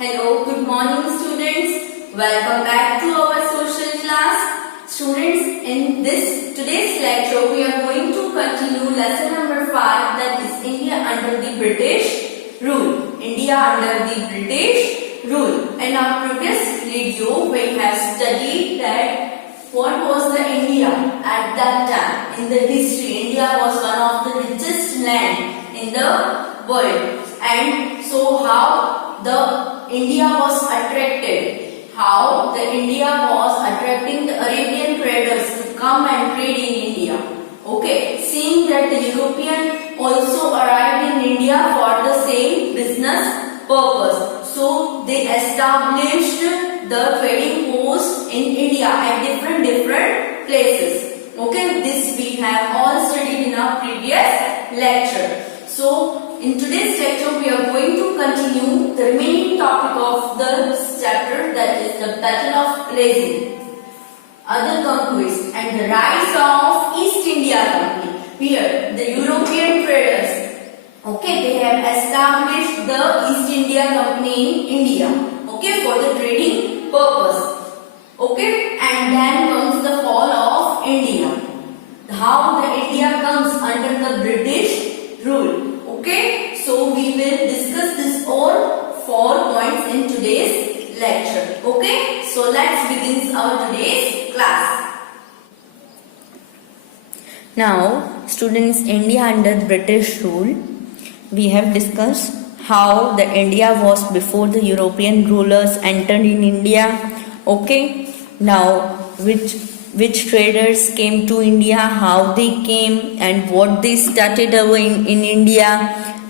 Hello, good morning students. Welcome back to our social class. Students, in today's lecture we are going to continue lesson number 5, that is India under the British rule. India under the British rule. In our previous video we have studied that what was the India at that time in the history. India was one of the richest land in the world, and so how the India was attracted, how the India was attracting the Arabian traders to come and trade in India. Okay, seeing that the European also arrived in India for the same business purpose, so they established the trading post in India at different places. Okay, this we have all studied in our previous lecture. So, in today's lecture, we are going to continue the remaining topic of the chapter, that is the Battle of Plassey, other conquest, and the rise of East India Company. Here, the European traders, okay, they have established the East India Company in India, okay, for the trading purpose, okay, and then comes the fall of India. How the India comes under the British rule. Okay, so we will discuss this all 4 points in today's lecture. Okay, so let's begin our today's class. Now, students, India under British rule, we have discussed how the India was before the European rulers entered in India. Okay, now which traders came to India, how they came, and what they started doing in India,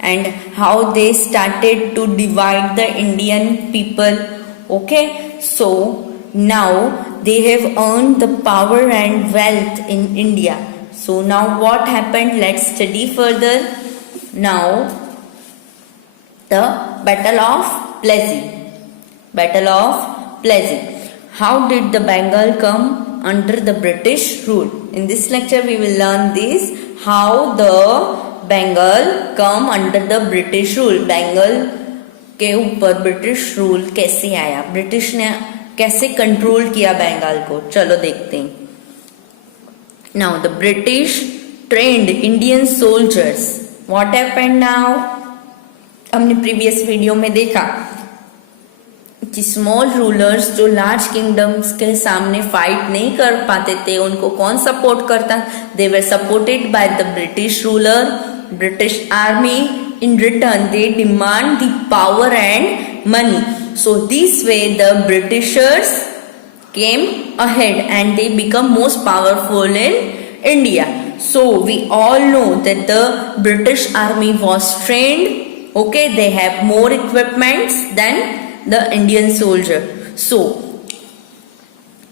and how they started to divide the Indian people. Okay, so now they have earned the power and wealth in India. So now what happened? Let's study further. Now the Battle of Plassey. Battle of Plassey. How did the Bengal come under the British rule? In this lecture we will learn this, how the Bengal come under the British rule. Bengal के ऊपर British rule कैसे आया, British ने कैसे control किया बंगाल को, चलो देखते हैं. Now the British trained Indian soldiers. What happened now? हमने प्रीवियस वीडियो में देखा कि स्मॉल रूलर्स जो लार्ज किंगडम्स के सामने फाइट नहीं कर पाते थे, उनको कौन सपोर्ट करता? They were supported by the British ruler, British army. In return they demand the power and money. So this way the Britishers came ahead and they become most powerful in India. So we all know that the British army was trained. Okay, they have more equipments than the Indian soldier. So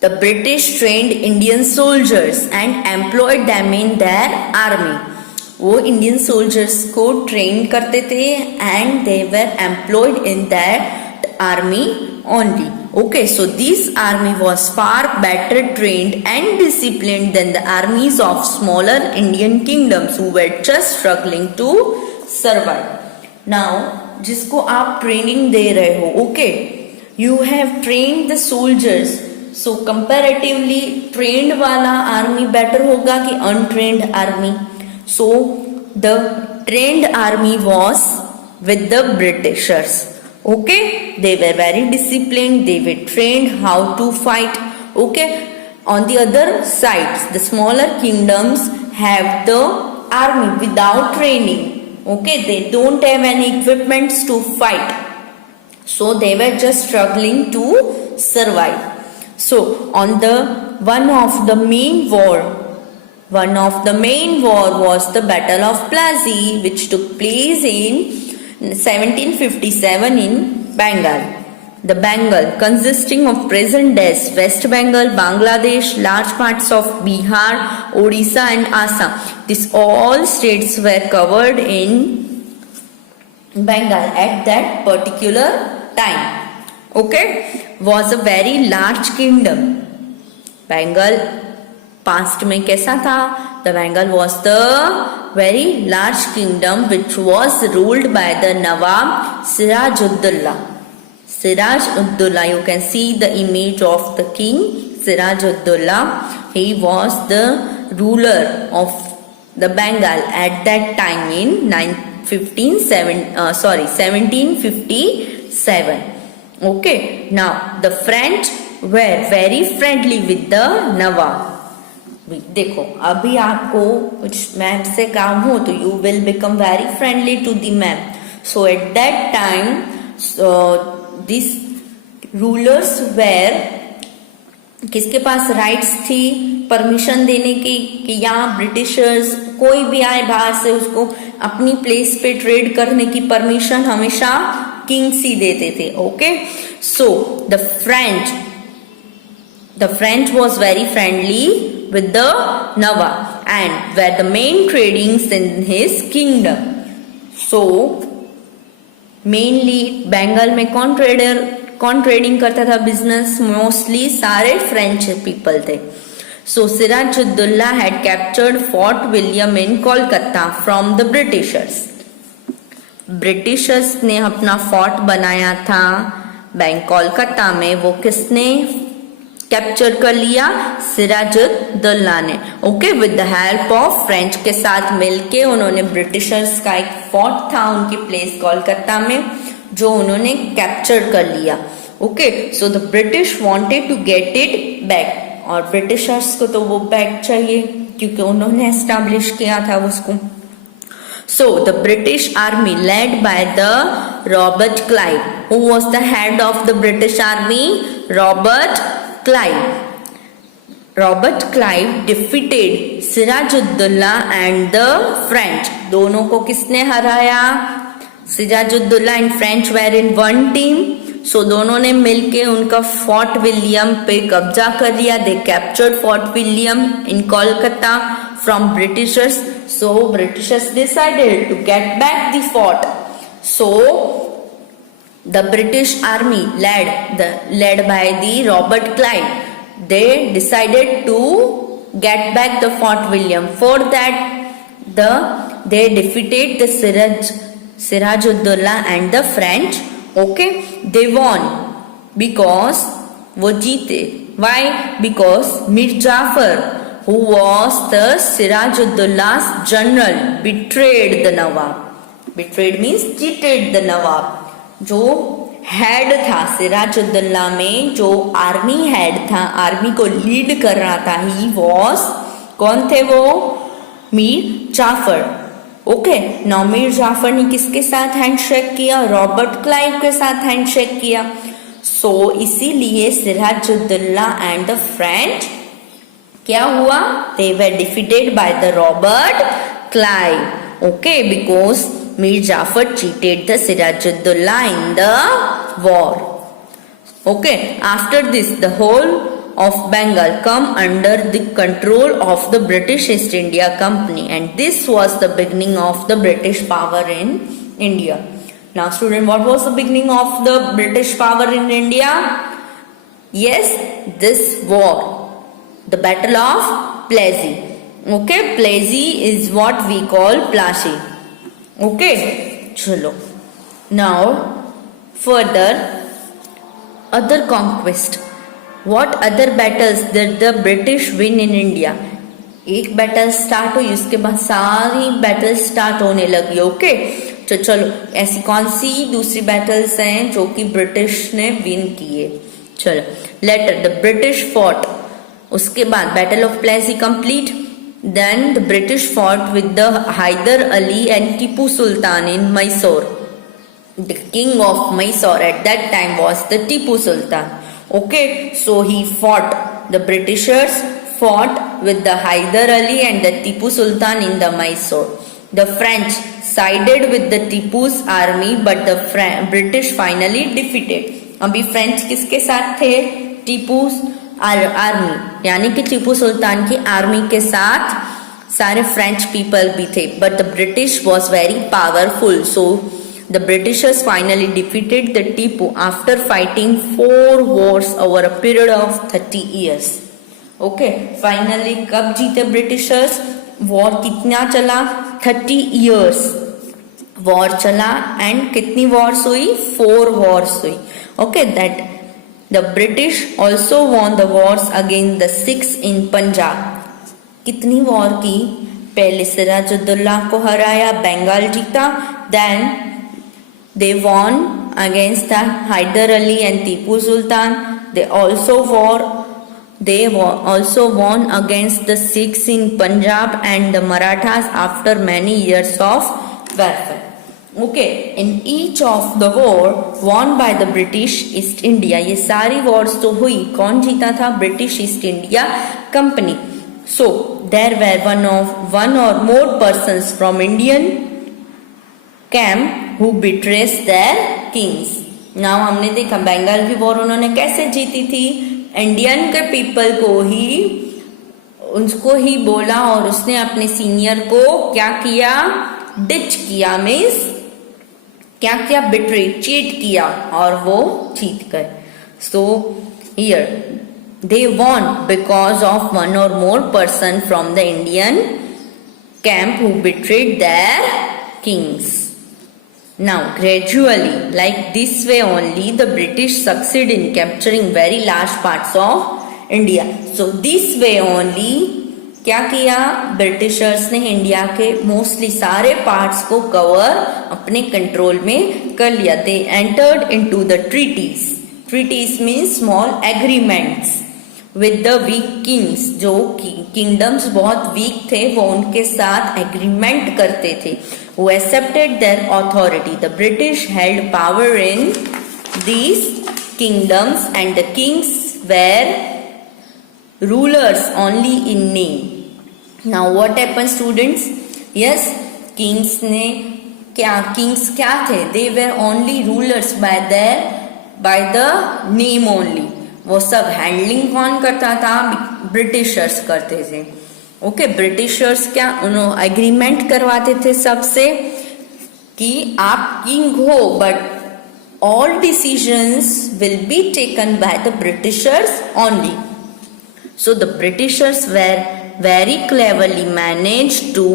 the British trained Indian soldiers and employed them in their army. वो Indian soldiers को train करते थे and they were employed in that army only. Okay, so this army was far better trained and disciplined than the armies of smaller Indian kingdoms who were just struggling to survive. Now, जिसको आप training दे रहे हो, okay, you have train the soldiers, so comparatively trained वाला army better होगा कि untrained army? So the trained army was with the Britishers. Okay, they were very disciplined, they were trained how to fight. Okay, on the other side the smaller kingdoms have the army without training. Okay, they don't have any equipments to fight, so they were just struggling to survive. So on the one of the main war was the Battle of Plassey, which took place in 1757 in Bengal. The Bengal, consisting of present day West Bengal, Bangladesh, large parts of Bihar, Odisha and Assam. These all states were covered in Bengal at that particular time. Okay, was a very large kingdom. Bengal past में कैसा था? The Bengal was the very large kingdom which was ruled by the Nawab Sirajuddaulah. Siraj Uddaulah, you can see the image of the king Siraj Uddaulah. He was the ruler of the Bengal at that time in 1757. Okay, now the French were very friendly with the Nawab. देखो अभी आपको कुछ ma'am से काम हो तो you will become very friendly to the ma'am. So at that time this rulers were, किसके पास राइट्स थी परमिशन देने की कि यहाँ ब्रिटिशर्स कोई भी आए बाहर से उसको अपनी प्लेस पे ट्रेड करने की परमिशन हमेशा किंग्स ही देते थे. Okay, so the French was very friendly with the Nawab and were the main tradings in his kingdom. So mainly Bengal में कौन ट्रेडिंग करता था बिजनेस? मोस्टली सारे फ्रेंच पीपल थे. So Siraj-ud-Dawla had captured Fort William in Kolkata from the Britishers. Britishers ने अपना fort बनाया था कोलकाता में. वो किसने कैप्चर कर लिया? सिराजुद्दौला ने. Okay, with the help of French के साथ मिलके उन्होंने ब्रिटिशर्स का एक फोर्ट था उनकी प्लेस कोलकाता में जो उन्होंने कैप्चर कर लिया. Okay, so the British wanted to get it back. और ब्रिटिशर्स को तो वो बैक चाहिए क्योंकि उन्होंने एस्टैब्लिश किया था उसको. So the British army led by the Robert Clive. Who was the head of the British army? Robert Clive. Robert Clive defeated Siraj-ud-Dawla and the French. दोनों को किसने हराया? Siraj-ud-Dawla and French were in one team. So दोनों ने मिलके उनका fort William पे कब्जा कर लिया. They captured Fort William in Kolkata from Britishers. So Britishers decided to get back the fort. So the British army led by the Robert Clive, they decided to get back the Fort William. For that they defeated the Siraj-ud-Dawla and the French. Okay, they won because वो जीते. Why? Because Mir Jafar, who was the Siraj-ud-Dawla's general, betrayed the Nawab. Betrayed means cheated the Nawab. जो head था सिराज-उद-दौला में, जो army head था, army को lead कर रहा था, ही वॉज, कौन थे वो? मीर जाफर. ओके, नाउ मीर जाफर ने किसके साथ हैंडशेक किया? रॉबर्ट क्लाइव के साथ हैंडशेक किया. सो इसीलिए सिराज-उद-दौला एंड द फ्रेंच क्या हुआ? They were defeated by the Robert Clive. Okay, because Mir Jafar cheated the Siraj-ud-Dawla in the war. Okay, after this, the whole of Bengal come under the control of the British East India Company, and this was the beginning of the British power in India. Now, student, what was the beginning of the British power in India? Yes, this war. The Battle of Plassey. Okay, Plassey is what we call Plassey. Okay, chalo. Now, further, other conquest. What other battles did the British win in India? एक battle start हुई, उसके बाद सारी battle start होने लगी. Okay, तो चलो ऐसी कौन सी दूसरी बैटल्स हैं जो कि ब्रिटिश ने विन किए? चलो, लेटर द ब्रिटिश फोर्ट. उसके बाद battle of Plassey complete. Then the British fought with the Hyder Ali and Tipu Sultan in Mysore. The king of Mysore at that time was the Tipu Sultan. Okay, so he fought, the Britishers fought with the Hyder Ali and the Tipu Sultan in the Mysore. The French sided with the Tipu's army, but the British finally defeated. अभी French किसके साथ थे? टीपू's army, यानी कि टीपू सुल्तान की army के साथ सारे फ्रेंच पीपल भी थे. But the British was very powerful, so the Britishers finally defeated the Tipu after fighting 4 wars over a period of 30 years. Okay, finally कब जीते ब्रिटिशर्स? वॉर कितना चला? 30 years. वॉर चला एंड कितनी वॉर्स हुई, 4 वॉर्स हुई. Okay, that the British also won the wars against the Sikhs in Punjab. कितनी वॉर की, पहले सिराजुद्दौला को हराया, बंगाल जीता, then they won against the Hyder Ali and Tipu Sultan. They also won against the Sikhs in Punjab and the Marathas after many years of warfare. Okay, in each of the war won by the British East India. ये सारी wars तो हुई, कौन जीता था, British East India Company. So there were one or more persons from Indian camp who betrays their kings. Now हमने देखा बंगाल की वॉर उन्होंने कैसे जीती थी, इंडियन के पीपल को ही, उसको ही बोला और उसने अपने सीनियर को क्या किया, डिच किया, मीन्स क्या किया, बिट्रे, चीट किया और वो जीत गए. So here they won because of one or more person from the Indian camp who betrayed their kings. Now gradually, like this way only, the British succeed in capturing very large parts of India. So this way only क्या किया, Britishers ने India के mostly सारे parts को cover अपने control में कर लिया. They entered into the treaties. Treaties means small agreements with the weak kings. जो किंगडम्स बहुत वीक थे वो उनके साथ एग्रीमेंट करते थे. Who accepted their authority. The British held power in these kingdoms and the kings were rulers only in name. Now what happened, students? Yes, kings क्या थे, they were only rulers by the name only. वो सब handling कौन करता था, Britishers करते थे. Okay, Britishers क्या उन्होंने एग्रीमेंट करवाते थे सबसे कि आप किंग हो, but all decisions will be taken by the Britishers only. So the Britishers were very cleverly manage to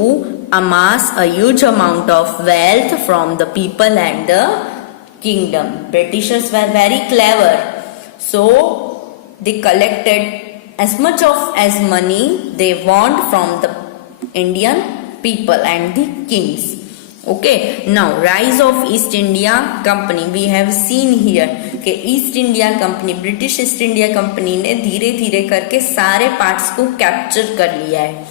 amass a huge amount of wealth from the people and the kingdom. Britishers were very clever, so they collected as much as money they want from the Indian people and the kings. Okay, now rise of East India Company. We have seen here कि east India company, British East India company ने धीरे धीरे करके सारे parts को capture कर लिया है.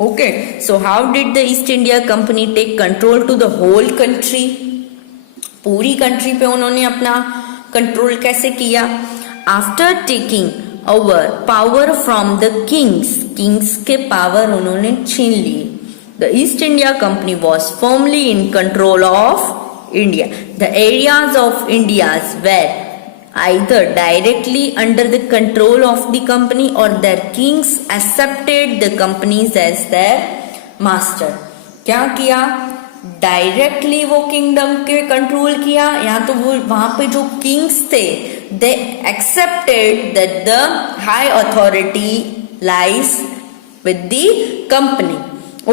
Okay, so how did the East India Company take control to the whole country. पूरी कंट्री पे उन्होंने अपना कंट्रोल कैसे किया, after taking over power from the kings के पावर उन्होंने छीन लिए. The East India Company was firmly in control of India. The areas of India's were either directly under the control of the company or their kings accepted the companies as their master. क्या किया, directly वो kingdom के control किया, या तो वो वहां पे जो किंग्स थे they accepted that the high authority lies with the company.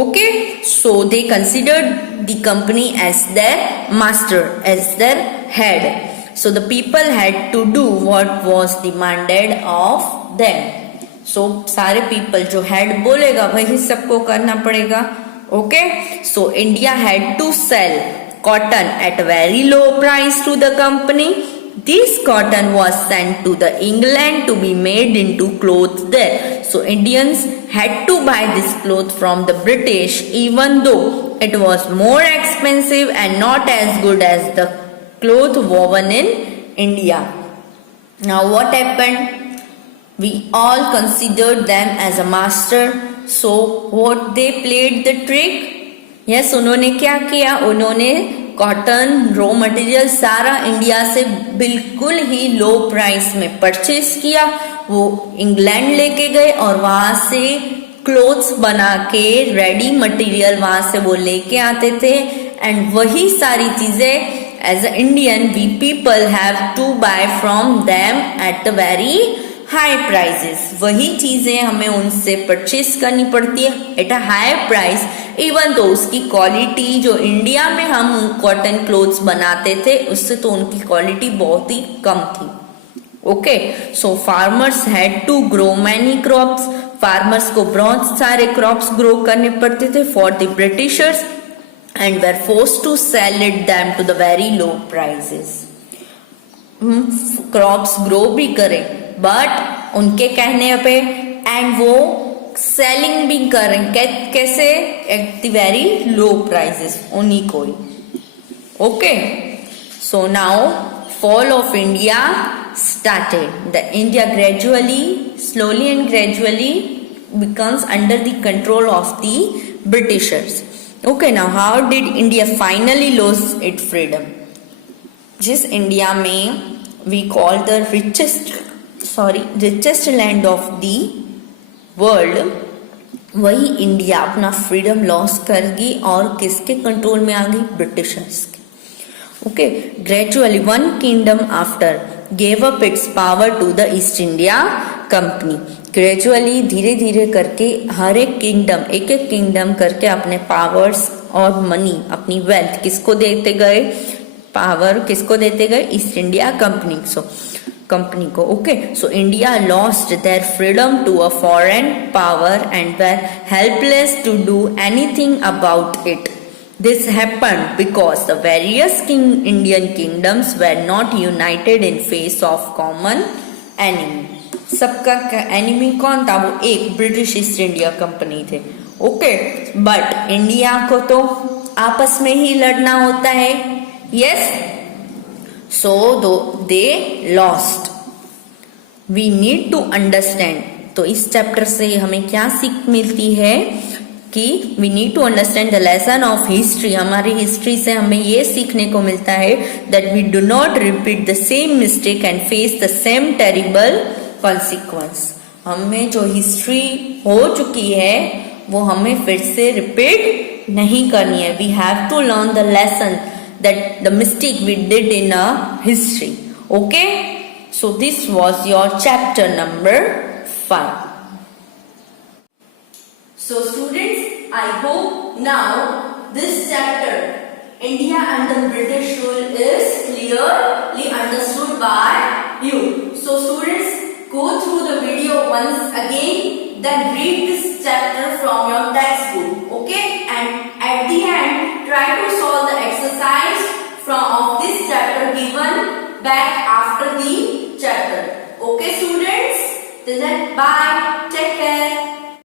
Okay, so they considered the company as their master, as their head. So the people had to do what was demanded of them. So सारे people जो head बोलेगा वही सबको करना पड़ेगा. Okay, so India had to sell cotton at very low price to the company. This cotton was sent to the England to be made into clothes there. So Indians had to buy this cloth from the British, even though it was more expensive and not as good as the cloth woven in India. Now what happened? We all considered them as a master. So what they played the trick? Yes, उन्होंने क्या किया, उन्होंने cotton raw material सारा India से बिल्कुल ही लो price में purchase किया. वो इंग्लैंड लेके गए और वहां से क्लोथ्स बना के रेडी मटेरियल वहां से वो लेके आते थे. एंड वही सारी चीजें as an Indian we people have to buy from them at the very high prices, वही चीजें हमें उनसे परचेस करनी पड़ती है at a high price, even though उसकी क्वालिटी जो इंडिया में हम कॉटन क्लोथ्स बनाते थे उससे तो उनकी क्वालिटी बहुत ही कम थी। Okay, so farmers had to grow many crops, farmers को बहुत सारे क्रॉप्स ग्रो करने पड़ते थे for the Britishers and were forced to sell it them to the very low prices. Crops grow भी करें बट उनके कहने पे एंड वो सेलिंग भी करें कैसे, at the very low prices उन्हीं को ही। Okay, so now fall of India started. The India gradually, slowly and gradually becomes under the control of the Britishers. Okay, now how did India finally lose its freedom? जिस India में we call the richest land of the world, वही India अपना freedom loss कर गई और किसके control में आ गई? ब्रिटिशर्स के। Okay, gradually one kingdom after gave up its power to the East India Company. Gradually धीरे धीरे करके हर एक किंगडम, एक एक किंगडम करके अपने पावर्स और मनी, अपनी वेल्थ किसको देते गए? पावर किसको देते गए? ईस्ट इंडिया कंपनी कंपनी को। Okay, so India lost their freedom to a foreign power and were helpless to do anything about it. This happened because the various Indian kingdoms were not united in face of common enemy. सबका enemy कौन था? वो एक British East India Company थे। Okay, but India को तो आपस में ही लड़ना होता है। Yes, so they lost. We need to understand. तो इस चैप्टर से हमें क्या सीख मिलती है कि we need to understand the lesson of history. हमारी हिस्ट्री से हमें ये सीखने को मिलता है that we do not repeat the same mistake and face the same terrible consequence. हमें जो हिस्ट्री हो चुकी है वो हमें फिर से रिपीट नहीं करनी है। We have to learn the lesson that the mistake we did in a history. Okay, so this was your chapter number 5. So students, I hope now this chapter India under British rule is clearly understood by you. So students, go through the video once again, then read this chapter from your textbook. Okay, and at the end try to solve the exercise of this chapter given back after the chapter. Okay students, till then bye.